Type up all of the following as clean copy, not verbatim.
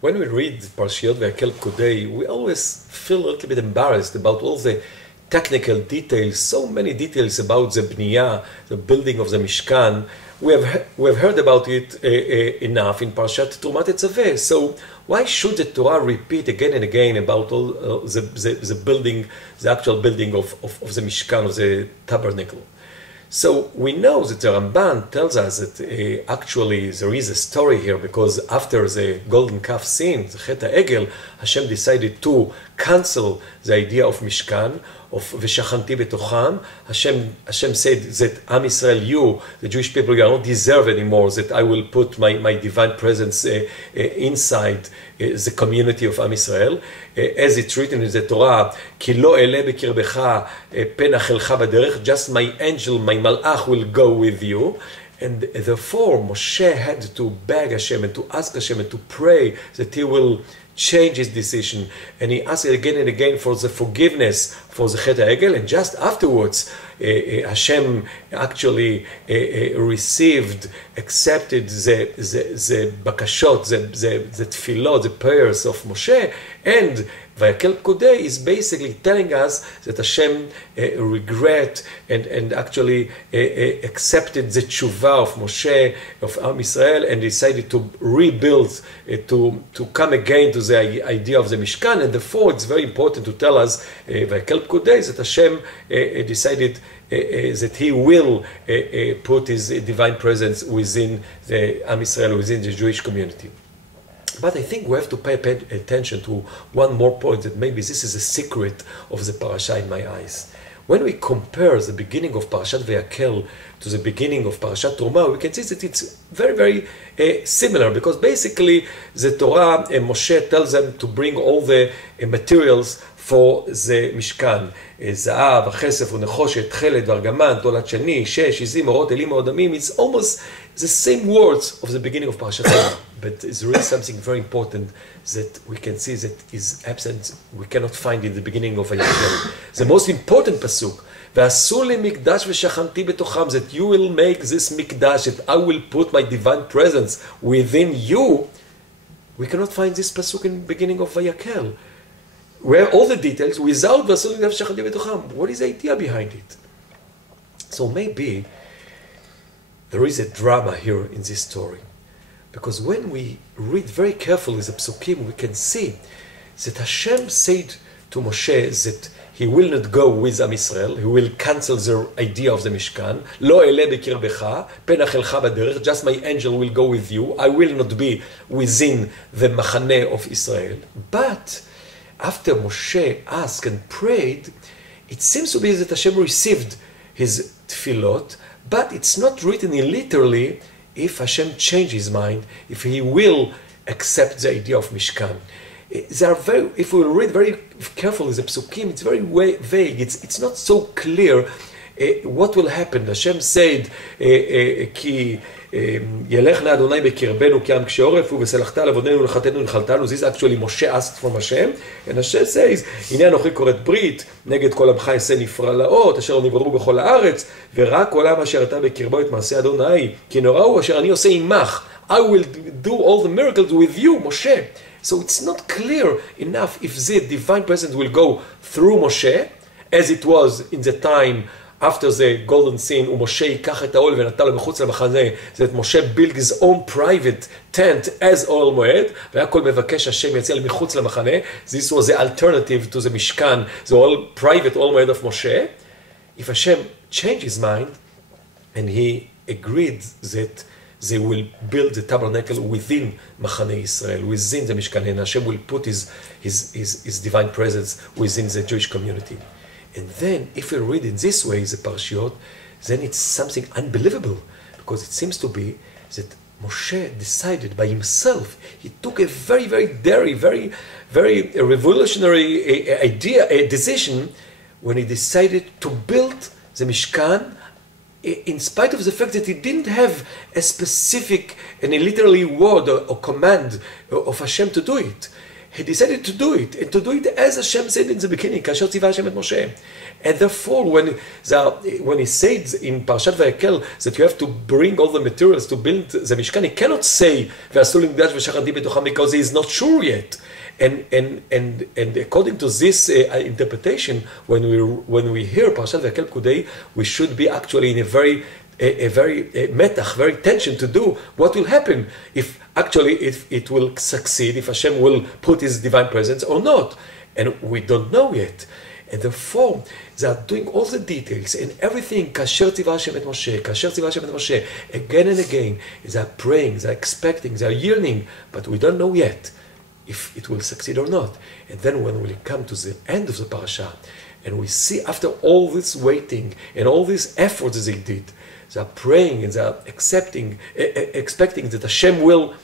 when we read Parashat VaYakhel-Pikudei, we always feel a little bit embarrassed about all the technical details, so many details about the bniya, the building of the Mishkan. We have heard about it enough in Parashat Trumat Etzaveh. So why should the Torah repeat again and again about all the building, the actual building of the Mishkan, of the tabernacle? So we know that the Ramban tells us that actually there is a story here, because after the golden calf sin, the Chet HaEgel, Hashem decided to cancel the idea of Mishkan, of V'shachanti betocham. Hashem said that Am Yisrael, you, the Jewish people, you are not deserve anymore, that I will put my divine presence inside the community of Am Yisrael. As it's written in the Torah, Ki lo ele bekirbecha pen achelcha baderech, just my angel, my malach will go with you. And therefore Moshe had to beg Hashem and to ask Hashem and to pray that he will change his decision, and he asked again and again for the forgiveness for the Chet HaEgel. And just afterwards Hashem actually accepted the bakashot, the tefillot, the prayers of Moshe. And VaYakhel-Pikudei is basically telling us that Hashem regret and actually accepted the tshuva of Moshe, of Am Yisrael, and decided to rebuild, to come again to the idea of the Mishkan. And therefore it's very important to tell us, VaYakhel-Pikudei, that Hashem decided that he will put his divine presence within the Am Yisrael, within the Jewish community. But I think we have to pay attention to one more point, that maybe this is a secret of the parasha in my eyes. When we compare the beginning of Parashat VaYakhel to the beginning of Parashat Truma, we can see that it's very, very similar, because basically the Torah, Moshe tells them to bring all the materials for the Mishkan. זהב, הכסף, ונחושת, תכלת, וארגמן, תולת שני, שש, עזים, אורות, אלים, אדמים. It's almost the same words of the beginning of Parashat Truma. But it's really something very important that we can see that is absent, we cannot find in the beginning of VaYakhel. The most important pasuk, ועשו לי מקדש ושכנתי בתוכם, that you will make this mikdash, that I will put my divine presence within you. We cannot find this pasuk in the beginning of VaYakhel. Where all the details, without ועשו לי מקדש ושכנתי בתוכם. What is the idea behind it? So maybe there is a drama here in this story. Because when we read very carefully the psukim, we can see that Hashem said to Moshe that he will not go with Am Yisrael, he will cancel the idea of the Mishkan. Lo ele bekirbecha, pen achelcha baderech, just my angel will go with you, I will not be within the machane of Israel. But after Moshe asked and prayed, it seems to be that Hashem received his tefillot, but it's not written in literally if Hashem changed his mind, if he will accept the idea of Mishkan. They are very, if we read very carefully the psukim, it's very vague. It's not so clear what will happen. Hashem said, "Ki ילך נא אדוני בקרבנו כעם קשה עורף ובסלחת על עווננו ולחטאתנו נחלתנו." This is actually Moshe asked from Hashem, and Hashem says, הנה אנוכי כורת ברית נגד כל עמך אעשה נפלאות אשר לא נבראו בכל הארץ, ורק עולם אשר אתה בקרבו את מעשה אדוני כי נורא הוא אשר אני עושה עמך. I will do all the miracles with you, Moshe. So it's not clear enough if the divine presence will go through Moshe, as it was in the time after the golden sin, ומשה ייקח את העול ונטל לו מחוץ למחנה, that Moshe built his own private tent as אוהל מועד, והכל מבקש השם יציע מחוץ למחנה. This was the alternative to the Mishkan, the all private אוהל מועד of Moshe. If Hashem changed his mind, and he agreed that they will build the tabernacle within Machane Israel, within the Mishkan, and Hashem will put his divine presence within the Jewish community. And then, if we read in this way the Parashiot, then it's something unbelievable, because it seems to be that Moshe decided by himself. He took a very, very daring, very, very revolutionary a decision when he decided to build the Mishkan, in spite of the fact that he didn't have a specific and a literally word or command of Hashem to do it. he decided to do it, and to do it as Hashem said in the beginning, כאשר ציווה השם את משה. And therefore, when he said in Parashat VaYakhel that you have to bring all the materials to build the Mishkan, he cannot say, ועשו לי מקדש ושכנתי בתוכם, because he is not sure yet. And according to this interpretation, when we hear Parashat VaYakhel-Pikudei, we should be actually in a very metach, very tension to do what will happen if it will succeed, if Hashem will put His divine presence or not. And we don't know yet. And therefore, they are doing all the details and everything, כאשר ציווה השם את משה, כאשר ציווה השם את משה, again and again. They are praying, they are expecting, they are yearning, but we don't know yet if it will succeed or not. And then when we come to the end of the parasha, and we see after all this waiting and all these efforts that they did, they are praying and they are expecting that Hashem will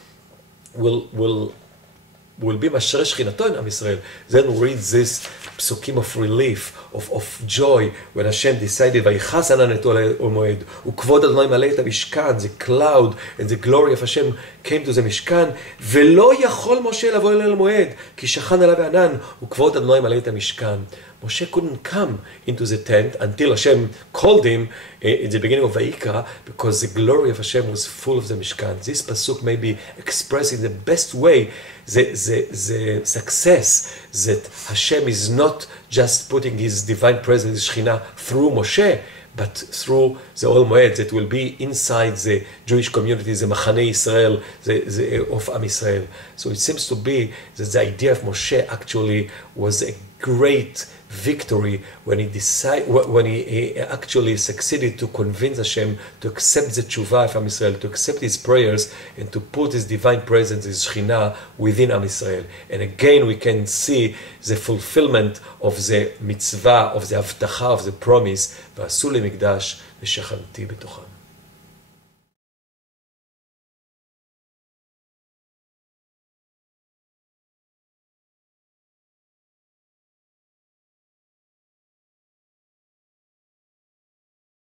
be משרה שכינתו in Am Yisrael. Then read this psukim of relief, of joy, when Hashem decided, ויכעס ענן את אוהל המועד, וכבוד אדוני מלא את המשכן, the cloud and the glory of Hashem came to the משכן, ולא יכול משה לבוא אל המועד, כי שכן עליו הענן, וכבוד אדוני מלא את המשכן. Moshe couldn't come into the tent until Hashem called him in the beginning of Vayikra, because the glory of Hashem was full of the Mishkan. This pasuk may be expressed in the best way the success that Hashem is not just putting His divine presence, Shekhinah, through Moshe, but through the Ol Moed that will be inside the Jewish community, the Machane Israel, of Am Yisrael. So it seems to be that the idea of Moshe actually was a great victory when he actually succeeded to convince Hashem to accept the tshuva of Am Yisrael, to accept his prayers, and to put His divine presence, His Shekhinah, within Am Yisrael. And again, we can see the fulfillment of the mitzvah, of the הבטחה, of the promise, ועשו לי מקדש ושכנתי בתוכם.